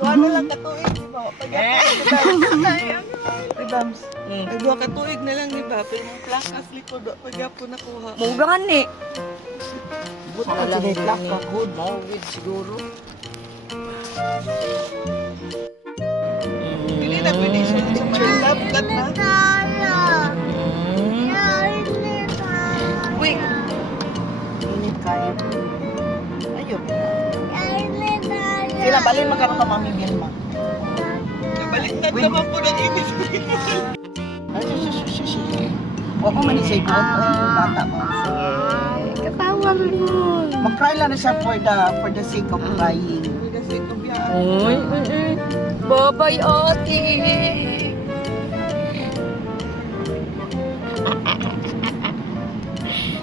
Ano lang katuig, di ba? Ay, Bams. Ay, duha katuig na lang, di ba? Pero yung plakas likod, pagyapo nakuha. Mugangan ni. Buta ka sa plaka. Good, mawid siguro. Hindi na pwede siya sa love cut na. Uy! Init kayo. Ayun. Sila, balin magkaroon ka mami Vilma. Baliktad naman po ng init. Ay, shush. Huwag mo manisay ko. Bata mo. Katawa rin mo. Mag-cry lang na siya for the sake of crying. For the sake of yan. Uy. Babay, ate.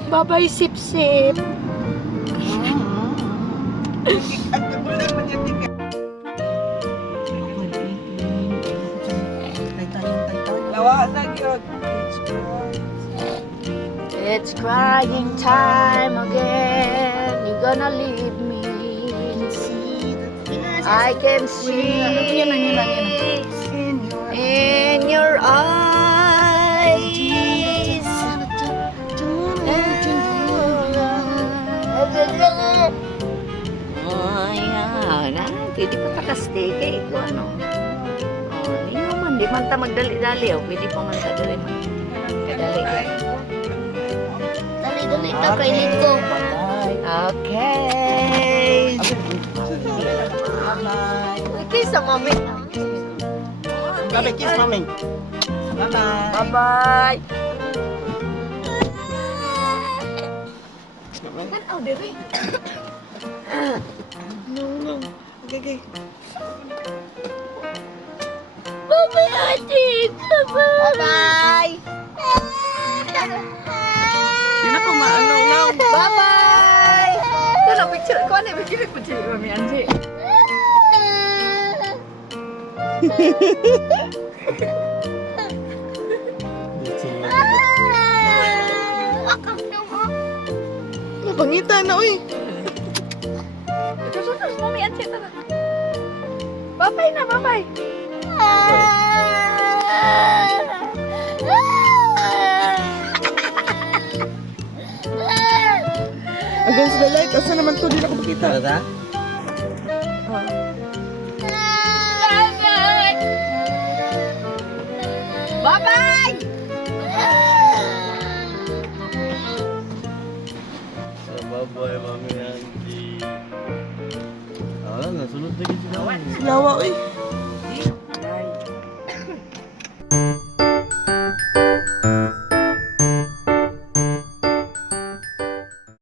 Babay, sip-sip. Ang kagulan mo niya tika. Lawa na yun. It's crying time again. You're gonna leave me. I can see in your eyes. Pwede pa takasteke ito ano. Hindi naman, di man ta magdali-dali. Pwede pa man kadali man. Kadali. Dali-dali ito, kainin ko. Okay. Kiss sa mami. Gabi, kiss mami. Bye-bye. Bye-bye. Tanaw, diri. No. Okay. Bye-bye, ate. Bye-bye. Hindi na ko maano now. Bye-bye. Ito na picture ko. Ano yung picture ko? Mami Anji. Pangita na, uy. Ito, Mami Anji. Bye-bye na, bye-bye. Against the light, asa naman to? Di na ko makita. Bye-bye! Bye-bye, Mami Angie. Nasunod na kita. Lawa, uy. Bye.